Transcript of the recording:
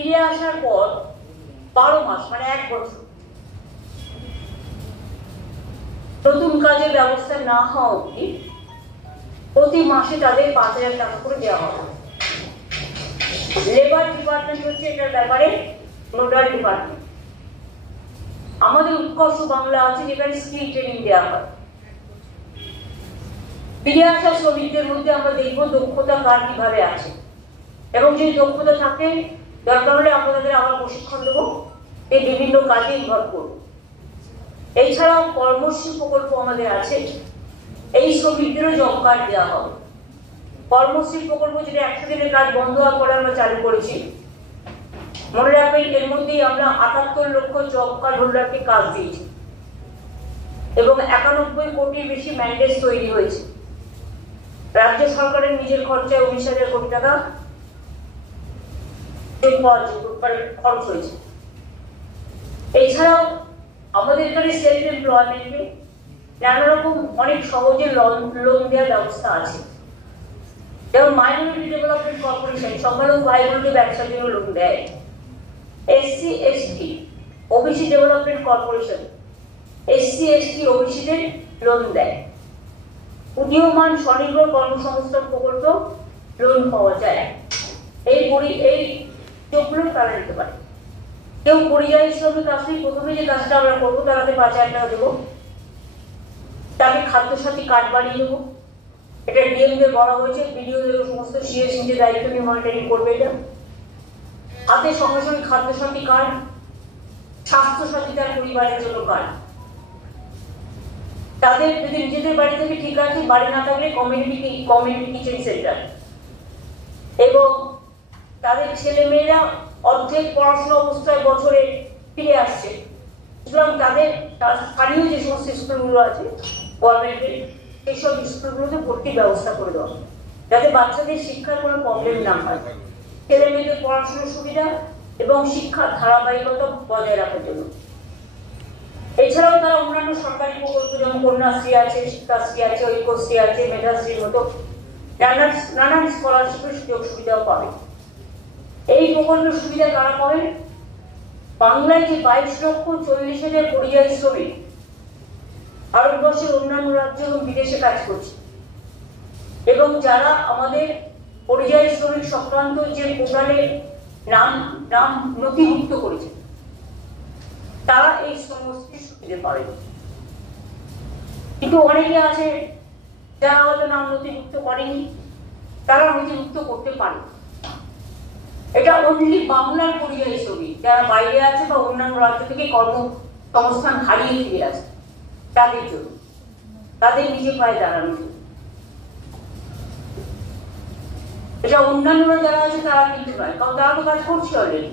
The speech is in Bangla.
ফিরে আসার পর 12 মাস মানে 1 বছর নতুন কাজের ব্যবস্থা না হওয়া অবধি প্রতি মাসে তাদের 5,000 টাকা করে দেওয়া হবে। লেবার ডিপার্টমেন্ট হচ্ছে এটার ব্যাপারে নোডাল ডিপার্টমেন্ট। আমাদের উৎকর্ষ বাংলা আছে যেখানে স্কিল ট্রেনিং দেওয়া হয়। ফিরে আসা শ্রমিকদের মধ্যে আমরা দেখবো দক্ষতা কার কিভাবে আছে, এবং যে দক্ষতা থাকে দরকার হলে আমরা তাদের আবার প্রশিক্ষণ দেবো, এই বিভিন্ন কাজে ইনভলভ করবো। এছাড়াও কর্মশ্রী প্রকল্প আমাদের আছে, এই শ্রমিকদেরও জব কার্ড দেওয়া হবে। কর্মশ্রী প্রকল্প যেটা 100 দিনের কাজ বন্ধ হওয়ার পরে আমরা চালু করেছি, মনে রাখবেন এর মধ্যেই আমরা 78 লক্ষ জব কার্ড হোল্ডারকে কাজ দিয়েছি এবং 91 কোটির বেশি ম্যান্ডেট তৈরি হয়েছে। রাজ্য সরকারের নিজের খরচায় 19,000 কোটি টাকা খরচ হয়েছে। এছাড়াও আমাদের এখানে সেলফ এমপ্লয়মেন্টে নানা রকম অনেক সহজে লোন দেওয়ার ব্যবস্থা আছে, যেমন মাইনরিটি ডেভেলপমেন্ট কর্পোরেশন সংখ্যালঘু ভাই বোনকে ব্যবসার জন্য লোন দেয়। SC ST OBC development corporation SC ST ওবিসিদের লোন দেয়। উদীয়মান স্বনির্ভর কর্মসংস্থান প্রকল্প লোন পাওয়া যায়। এই যোগগুলো তারা নিতে পারে। কেউ পরিযায়ী শ্রমিক আসলে প্রথমে যে কাজটা আমরা করবো তারাতে 5,000 টাকা দেবো, তাকে খাদ্যসাথী কার্ড বানিয়ে দেবো। এটা ডিএমদের বলা হয়েছে, বিডিওদের সমস্ত সিএস নিজে দায়িত্ব নিয়ে মনিটরিং করবে। এটা হাতে সঙ্গে সঙ্গে খাদ্যসাথী কার্ড, স্বাস্থ্যসাথী তার পরিবারের জন্য কার্ড। তাদের যদি নিজেদের বাড়ি থেকে ঠিক আছে, বাড়ি না থাকলে কমিউনিটি কিচেন সেন্টার, এবং তাদের ছেলে মেয়েরা অর্ধেক পড়াশোনা অবস্থায় বছরে ফিরে আসছে, সুতরাং তাদের স্থানীয় যে সমস্ত স্কুলগুলো আছে গভর্নমেন্টের, সেইসব স্কুলগুলোতে ভর্তির ব্যবস্থা করে দেওয়া, যাতে বাচ্চাদের শিক্ষার কোনো প্রবলেম না হয়, ছেলে মেয়েদের পড়াশোনার সুবিধা এবং শিক্ষার ধারাবাহিকতা বজায় রাখার জন্য। এছাড়াও তারা অন্যান্য সরকারি প্রকল্প যেমন কন্যাশ্রী আছে, শিক্ষাশ্রী আছে, ঐক্যশ্রী আছে, মেধাশ্রীর মতো নানান স্কলারশিপের সুযোগ সুবিধাও পাবে। এই প্রকল্পের সুবিধা কারা পাবেন? বাংলায় যে 22,40,000 পরিযায়ী শ্রমিক ভারতবর্ষের অন্যান্য রাজ্য এবং বিদেশে কাজ করছে, এবং যারা আমাদের পরিযায়ী শ্রমিক সংক্রান্ত যে পোর্টালে নাম নথিভুক্ত করেছে, তারা এই সমস্ত সুবিধা পাবে। কিন্তু অনেকে আছে যারা হয়তো নাম নথিভুক্ত করেনি, তারা নথিভুক্ত করতে পারে। এটা অনলি বাংলার পরিযায়ী শ্রমিক যারা বাইরে আছে বা অন্যান্য রাজ্য থেকে কর্মসংস্থান হারিয়ে ফিরে আছে, তাদের জন্য, তাদের নিজে পায়ে দাঁড়ানোর জন্য। এটা অন্যান্যরা যারা আছে তারা কিন্তু নয়, কারণ তারা তো কাজ করছে অলরেডি।